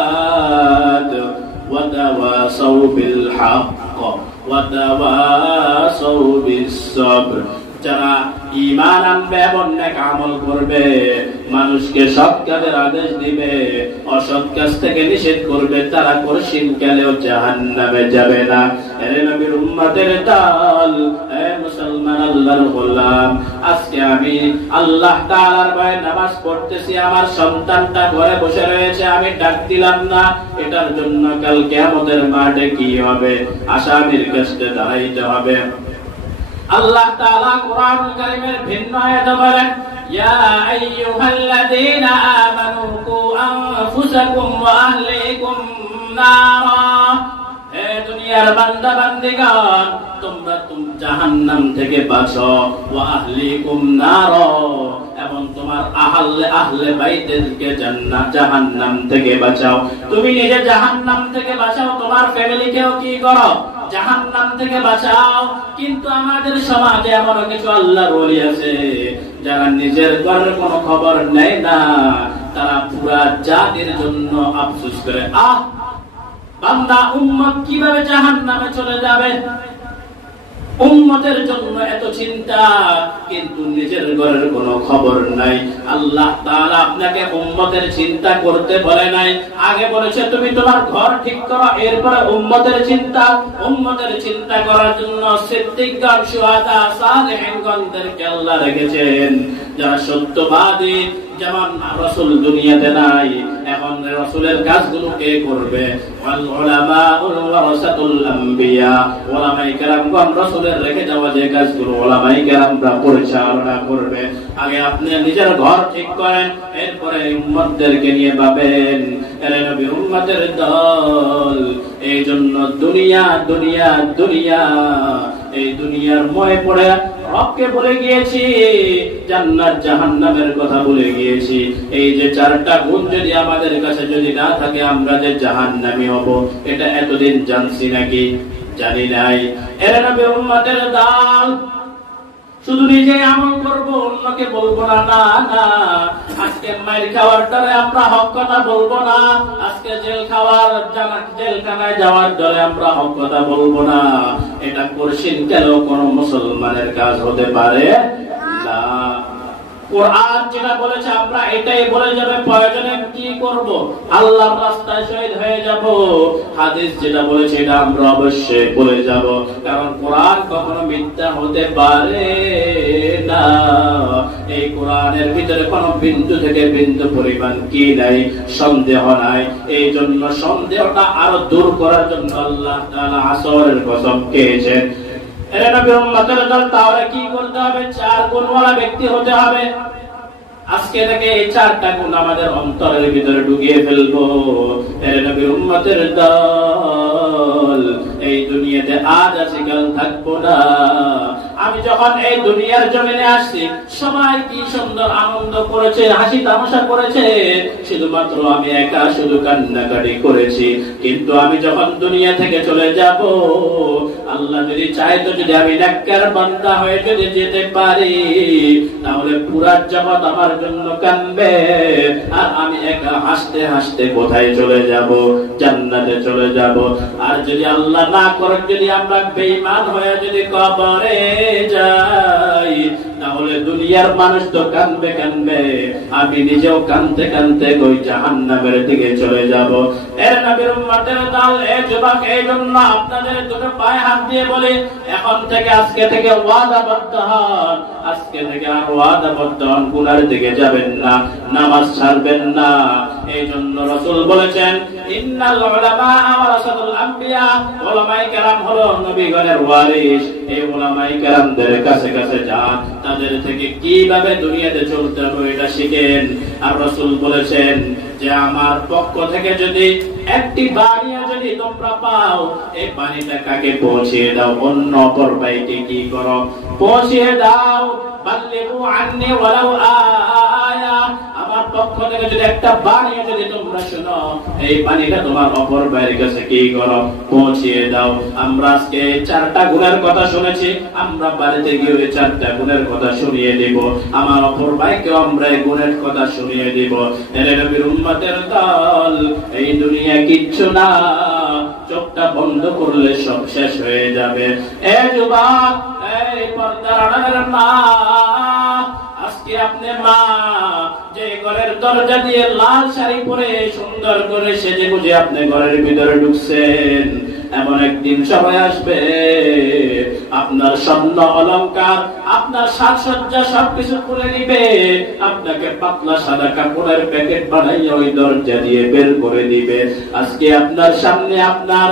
ওয়া তাওয়াসাউ বিল হক ওয়া তাওয়াসাউ বিস সবর। যারা ঈমান আনবে এবং নেক আমল করবে, মানুষকে সৎ কাজের আদেশ দিবে, অসৎ কাজ থেকে নিষেধ করবে, তারা কোনদিনও জাহান্নামে যাবে না। এর নবীর উম্মতের দল, হে মুসলমান আল্লাহর গোলাম, আজকে আমি আল্লাহ তাআলার ভয়ে নামাজ পড়তেছি, আমার সন্তানটা ঘরে বসে রয়েছে, আমি ডাক দিলাম না, এটার জন্য কাল কিয়ামতের মাঠে কি হবে? আসামির কাছে দাঁড়াইতে হবে। আল্লাহ তাআলা কোরআনুল কারীমের ভিন্ন আয়াতে বলেন, ইয়া আইয়ুহাল্লাযীনা আমানু কু আনফুসাকুম ওয়া আহলিকুম নারা। হে দুনিয়ার বান্দা বান্দিগণ, তোমরা জাহান্নাম থেকে বাঁচো, ওয়া আহলিকুম নারা, এবং তোমার আহলে বাইতকে জাহান্নাম থেকে বাঁচাও। তুমি নিজে জাহান্নাম থেকে বাঁচাও, তোমার ফ্যামিলিকেও কি করো? জাহান্নাম থেকে বাঁচাও। কিন্তু আমাদের সমাজে এমন কিছু আল্লাহর ওলি আছে যারা নিজের ঘরের কোনো খবর নেয় না, তারা পুরা জাতির জন্য আফসোস করে। বান্দা, উম্মত কিভাবে জাহান্নামে চলে যাবে? উম্মতের জন্য এত চিন্তা, কিন্তু নিজের ঘরের কোনো খবর নাই। আল্লাহ তাআলা আপনাকে উম্মতের চিন্তা করতে বলে নাই, আগে বলেছে তুমি তোমার ঘর ঠিক করো, এরপরে উম্মতের চিন্তা করার জন্য সিদ্দিকগণ, শুহাদা, সালেহিনগণদেরকে আল্লাহ রেখেছেন, যারা সত্যবাদী। যেমন রাসূল দুনিয়াতে নাই, এখন রাসূলের কাজগুলো কে করবে? ওয়াল উলামাউল ওয়ারাসাতুল আম্বিয়া, উলামায়ে কেরামগণ রাসূলের রেখে যাওয়া যে কাজগুলো উলামায়ে কেরামরা পরিচালনা করবে। আগে আপনি নিজের ঘর ঠিক করেন, এরপরে উম্মতদেরকে নিয়ে ভাবেন। এর নবী উম্মতের দল, এই জন্য দুনিয়া দুনিয়া দুনিয়া, এই দুনিয়ার ময়ে পড়ে রবকে বলে গিয়েছি, জান্নাত জাহান্নামের কথা বলে গিয়েছি। এই যে চারটা গুণ যদি আমাদের কাছে যদি না থাকে, আমরা যে জাহান্নামী হব, এটা এতদিন জানছি নাকি? জানি নাই। এর নবী উম্মতের দল, শুধু নিজে আমল করব, অন্যকে বলবো না। না না, আজকে মাইর খাওয়ার ডরে আমরা হক কথা বলবো না, আজকে জেলখানায় যাওয়ার ডরে আমরা হক কথা বলবো না। এটা করছেন কেন? কোন মুসলমানের কাজ হতে পারে না। কোরআন যেটা বলেছে আমরা এটাই বলে যাবে, প্রয়োজনে কি করব? আল্লাহর রাস্তায় শহীদ হয়ে যাব। হাদিস যেটা বলেছে এটা আমরা অবশ্যই বলে যাব, কারণ কোরআন কখনো মিথ্যা হতে পারে না। এই কোরআনের ভিতরে কোনো বিন্দু থেকে বিন্দু পরিমাণ কি নাই? সন্দেহ নাই। এই জন্য সন্দেহটা আরো দূর করার জন্য আল্লাহ তাআলা আসরের কসম খেয়েছেন। এর নবী উম্মতের দল, তাহলে কি করতে হবে? 4 গুণওয়ালা ব্যক্তি হতে হবে। আজকে থেকে এই 4টা গুণ আমাদের অন্তরের ভিতরে ঢুকিয়ে ফেলবো। এর নবী উম্মতের দল, এই দুনিয়াতে আজ আছি কাল থাকবো না। আমি যখন এই দুনিয়ার জমিনে আসছি, সবাই কি সুন্দর আনন্দ করেছে, হাসি তামাশা করেছে, শুধুমাত্র আমি একা শুধু কান্নাকাটি করেছি। কিন্তু আমি যখন দুনিয়া থেকে চলে যাব, আল্লাহ যদি চায় তো যদি আমি নেককার বান্দা হয়ে যদি যেতে পারি, তাহলে তাহলে পুরা জগৎ আমার জন্য কাঁদবে, আর আমি একা হাসতে হাসতে কোথায় চলে যাব? জান্নাতে চলে যাব। আর যদি আল্লাহ না করে, যদি আমরা বেঈমান হয়ে যদি কবরে যাই, তাহলে দুনিয়ার মানুষ তো কাঁদবে কাঁদবে, আমি নিজেও কাঁদতে কাঁদতে ওই জাহান্নামের দিকে চলে যাব। এর নবীর উম্মতের দল, এ যুবক, এই জন্য আপনাদের দুটো পায়ে হাত দিয়ে বলি, এখন থেকে, আজকে থেকে ওয়াদাবদ্ধ হন, আজকে থেকে আর ওয়াদাবদ্ধ হন, গুনার দিকে যাবেন না, নামাজ ছাড়বেন না। এই জন্য রাসূল বলেছেন, ইন্নাল উলামা ওয়ারাসাতুল আম্বিয়া, উলামায়ে কেরাম হলো নবীগণের ওয়ারিস। এই উলামায়ে কেরামদের কাছে কাছে যান, তাদের থেকে কিভাবে দুনিয়াতে চলতে হবে এটা শিখেন। আর রাসূল বলেছেন যে আমার পক্ষ থেকে যদি একটি বানিয়া যদি তোমরা পাও, এই পানিটা কাকে পৌঁছিয়ে দাও, অন্য অপর ভাইকে কি করো, পৌঁছিয়ে দাও। বাল্লিগু আন্নি ওয়ালাউ আয়া, আমার পক্ষ থেকে যদি একটা বানিয়া যদি তোমরা শোনো, এই পানিটা তোমার অপর ভাইয়ের কাছে কি করো, পৌঁছিয়ে দাও। আমরা আজকে 4টা গুণের কথা শুনেছি, আমরা বাড়িতে গিয়ে ওই 4টা গুণের কথা শুনিয়ে দিব, আমার অপর ভাইকেও আমরা এই গুণের কথা শুনিয়ে দিব। এর নবীর উম্মতের দল, এই দুনিয়া কিচ্ছু না, চোখটা বন্ধ করলে সব শেষ হয়ে যাবে। এ যুবক, এই পর্দার আড়ালের মা, আজকে আপনি মা যে ঘরের দরজা দিয়ে লাল শাড়ি পরে সুন্দর করে সেজে গুজে আপনি ঘরের ভিতরে ঢুকছেন, এমন একদিন সময় আসবে আপনার স্বর্ণ অলংকার, আপনার সাজসজ্জা সবকিছু করে নিবে, আপনাকে পাতলা সাদা কাপড়ের প্যাকেট বানাইয়া ওই দরজা দিয়ে বের করে দিবে। আজকে আপনার সামনে আপনার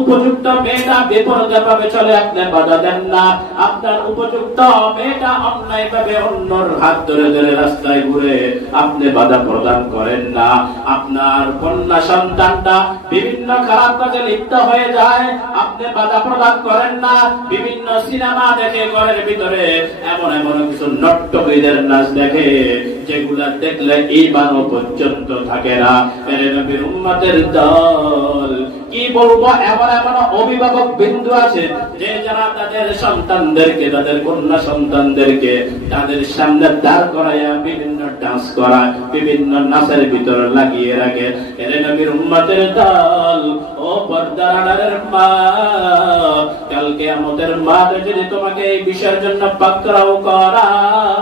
উপযুক্ত মেয়েটা বেপরদা ভাবে চলে, আপনি বাধা দেন না। আপনার উপযুক্ত মেয়েটা অন্যায় ভাবে অন্যর হাত ধরে ধরে রাস্তায় ঘুরে, আপনি বাধা প্রদান করেন না। আপনার কন্যা সন্তানটা বিভিন্ন খারাপ কাজে লিপ্ত হয়ে যায়, আপনি বাধা প্রদান করেন না। বিভিন্ন সিনেমা দেখে ঘরের ভিতরে এমন এমন কিছু নর্তকীদের নাচ দেখে, যেগুলা দেখলে ঈমানও পর্যন্ত থাকে না। এর নবীর উম্মতের দল, কি বলবো, এমন এমন অভিভাবক বিন্দু আছে যে যারা তাদের সন্তানদেরকে, তাদের কন্যা সন্তানদেরকে তাদের সামনে দাঁড় করাইয়া বিভিন্ন ডান্স করায়, বিভিন্ন নাচের ভিতরে লাগিয়ে রাখে। এর নবীর উম্মতের দল, ও পর্দার আড়ালের মা, কাল কিয়ামতের মাঠে যদি তোমাকে এই বিষয়ের জন্য পাকড়াও করা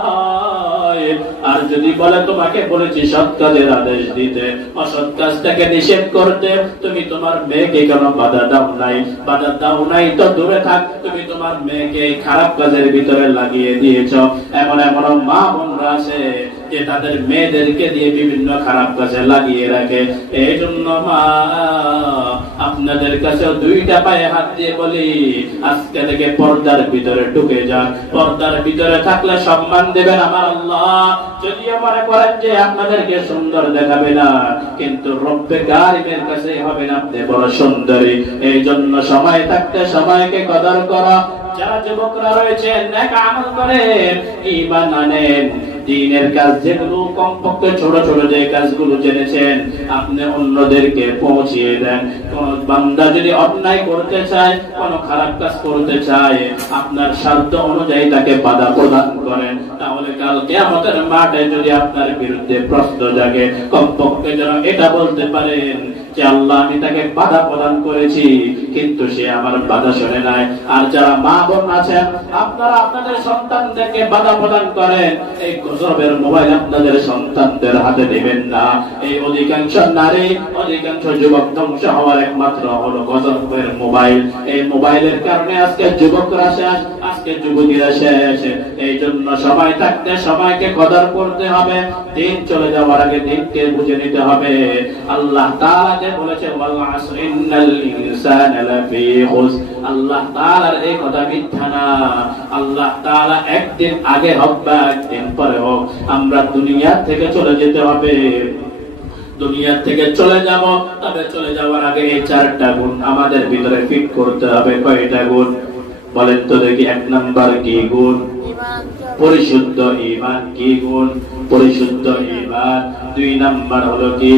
হয়, আর যদি বলে তোমাকে বলেছি সৎ কাজের আদেশ দিতে, অসৎ কাজটাকে নিষেধ করতে, তুমি তোমার মেয়েকে কেন বাধা দাও নাই? বাধা দাও নাই তো দূরে থাক, তুমি তোমার মেয়েকে খারাপ কাজের ভিতরে লাগিয়ে দিয়েছ। এমন এমন মা বোনরা আছে যে তাদের মেয়েদেরকে দিয়ে বিভিন্ন খারাপ কাজে লাগিয়ে রাখে। এই জন্য মা, আপনাদের কাছে 2টা পায়ে হাত দিয়ে বলি, আজকে থেকে পর্দার ভিতরে ঢুকে যান। পর্দার ভিতরে থাকলে সম্মান দেবেন আমার আল্লাহ। যদিও মনে করেন যে আপনাদেরকে সুন্দর দেখাবে না, কিন্তু রব্বে কারিমের কাছে হবেন আপনি বড় সুন্দরী। এই জন্য সময় থাকতে সময়কে কদর করা। যারা যুবকরা রয়েছে, নেক আমল করেন, ঈমান আনেন, দ্বীনের কাজ যেগুলো কমপক্ষে ছোট ছোট যে কাজগুলো জেনেছেন, আপনি অন্যদেরকে পৌঁছিয়ে দেন। কোন বান্দা যদি অন্যায় করতে চায়, কোন খারাপ কাজ করতে চায়, আপনার স্বার্থ অনুযায়ী তাকে বাধা প্রদান করেন। তাহলে কাল কিয়ামতের মাঠে যদি আপনার বিরুদ্ধে প্রশ্ন জাগে, কমপক্ষে যেন এটা বলতে পারেন যে আল্লাহ, আমি তাকে বাধা প্রদান করেছি, কিন্তু সে আমার বাধা শুনে নাই। আর যারা মা বোন আছেন, আপনারা আপনাদের সন্তানদেরকে বাধা প্রদান করেন, এই গজবের মোবাইল আপনাদের সন্তানদের হাতে দেবেন না। এই অধিকাংশ নারী, অধিকাংশ যুবক ধ্বংস হওয়ার একমাত্র হলো গজবের মোবাইল। এই মোবাইলের কারণে আজকে যুবকরা শেষ, আজকে যুবতীরা শেষ। এই জন্য সময় থাকতে সময়কে কদর করতে হবে। দিন চলে যাওয়ার আগে দিনকে বুঝে নিতে হবে। আল্লাহ তাআলা যে বলেছে, ওয়াল আসর ইন্নাল ইনসানা লাফি খুস, আল্লাহ তাআলার এই কথা মিথ্যা না। আল্লাহ তাআলা একদিন আগে হোক বা একদিন পরে হোক, আমরা দুনিয়া থেকে চলে যেতে হবে। দুনিয়া থেকে চলে যাব, তবে চলে যাওয়ার আগে এই 4টা গুণ আমাদের ভিতরে ফিট করতে হবে। কয়টা গুণ বলেন তো দেখি? 1 নাম্বার কি গুণ? পরিশুদ্ধ ঈমান। কি গুণ? পরিশুদ্ধ ঈমান। 2 নাম্বার হলো কি?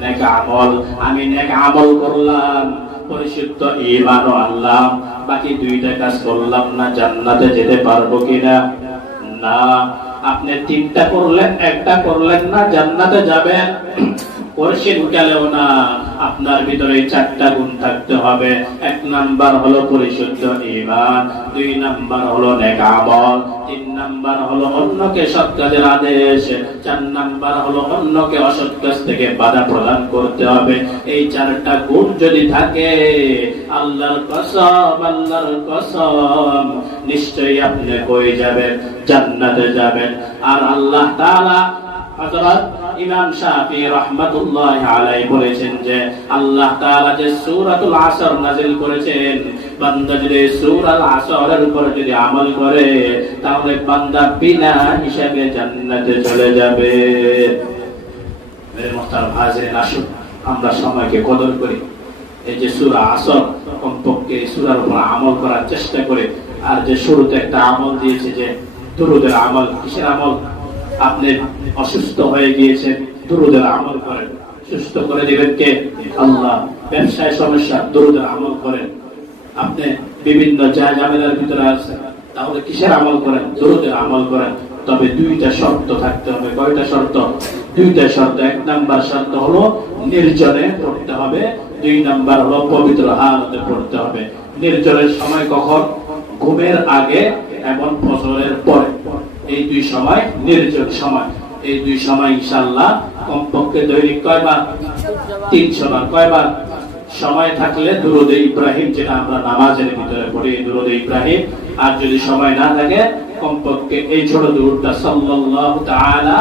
নেক আমল। আমি নেক আমল করলাম, পরিশুদ্ধ ঈমান ও আল্লাহ, বাকি 2টা কাজ করলাম না, জান্নাতে যেতে পারবো কিনা? না। আপনি তিনটা করলেন, একটা করলেন না, জান্নাতে যাবেন কোরশিন কালেও না। আপনার ভিতরে চারটা গুণ থাকতে হবে। এক নাম্বার হলো পরিশুদ্ধ ঈমান, দুই নাম্বার হলো নেক আমল, তিন নাম্বার হলো অন্যকে সৎ কাজের আদেশ, চার নাম্বার হলো অন্যকে অসৎ কাজ থেকে বাধা প্রদান করতে হবে। এই চারটা গুণ যদি থাকে, আল্লাহর কসম নিশ্চয়ই আপনি কই যাবেন, জান্নাতে যাবেন। আর আল্লাহ তাআলা হযরত ইমাম শাফি রাহমাতুল্লাহি আলাইহি বলেছেন যে আল্লাহ তাআলা যে সূরাতুল আসর নাযিল করেছেন, বান্দা যদি সূরাতুল আসরের উপর যদি আমল করে তাহলে বান্দা বিনা হিসাবে জান্নাতে চলে যাবে। মেরে মুহতারাম হাজিরিন, আসুন আমরা সময়কে কদর করি। এই যে সূরা আসর, কমপক্ষে সূরার উপর আমল করার চেষ্টা করে। আর যে শুরুতে একটা আমল দিয়েছে যে দুরূদের আমল, কিসের আমল? আপনি অসুস্থ হয়ে গিয়েছেন, দুরূদের আমল করেন, সুস্থ করে দিবেন কে? আল্লাহ। ব্যবসায় সমস্যা, দুরূদের আমল করেন। আপনি বিভিন্ন ঝামেলার ভিতরে আছেন, তাহলে কিসের আমল করেন? দুরূদের আমল করেন। তবে দুইটা শর্ত থাকতে হবে। কয়টা শর্ত? দুইটা শর্ত। এক নাম্বার শর্ত হলো নির্জনে পড়তে হবে, দুই নাম্বার হলো পবিত্র হালতে পড়তে হবে। নির্জনের সময় কখন? ঘুমের আগে এবং ফজরের পরে। এই দুই সময় নির্জন সময়। এই দুই সময় ইনশাআল্লাহ কমপক্ষে দৈনিক কয়বার? 300 বার। কয়বার? সময় থাকলে দুরূদে ইব্রাহিম, যেটা আমরা নামাজের ভিতরে পড়ি, দুরূদে ইব্রাহিম। আর যদি সময় না থাকে কমপক্ষে এই ছোট দুরূদটা সাল্লাল্লাহু তাআলা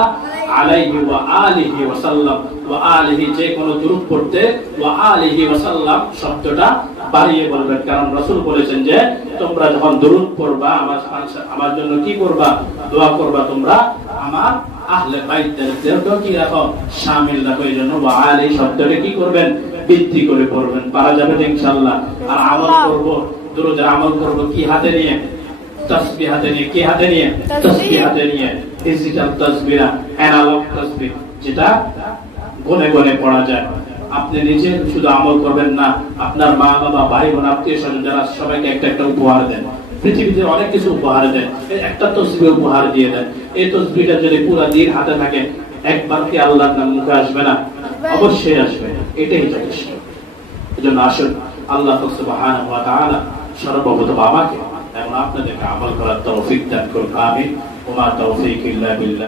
আলাইহি ওয়া আলিহি ওয়া সাল্লাম, ওয়া আলিহি যে কোনো দুরূদ পড়তে ওয়া আলিহি ওয়া সাল্লাম শব্দটা বাড়িয়ে বলবেন। কারণ রাসূল বলেছেন যে তোমরা যখন দুরূদ পড়বা, আমার জন্য কি করবা? দোয়া করবা। তোমরা আমার আহলে বাইতদেরকেও কি রাখো? শামিল রাখো। এই জন্য ওয়া আলিহি শব্দটা কি করবেন? বৃদ্ধি করে পড়বেন। পারা যাবে ইনশাআল্লাহ। আর আমল করব, দুরূদের আমল করব কি হাতে নিয়ে? তাসবিহ হাতে নিয়ে। কি হাতে নিয়ে? তাসবিহ হাতে নিয়ে। ডিজিটাল তাসবিহ, অ্যানালগ তাসবিহ, যেটা গনে গনে পড়া যায়। আপনি নিজে শুধু আমল করবেন না, আপনার মা বাবা, ভাই বোন, আত্মীয় স্বজন যারা, সবাইকে একটা একটা উপহার দেন। পৃথিবীতে অনেক কিছু উপহার দেন, একটা তসবিহ উপহার দিয়ে দেন। এই তসবিহটা যদি পুরো দিন হাতে থাকে, একবার কি আল্লাহর নাম মুখে আসবে না? অবশ্যই আসবে। এটাই যথেষ্ট। এজন্য আসুন আল্লাহ সুবহানাহু ওয়া তাআলা সর্বপ্রথম আমাকে এবং আপনাদেরকে আমল করার তৌফিক দান করুন। আমিন। ওয়া মা তাওফীক ইল্লা বিল্লাহ।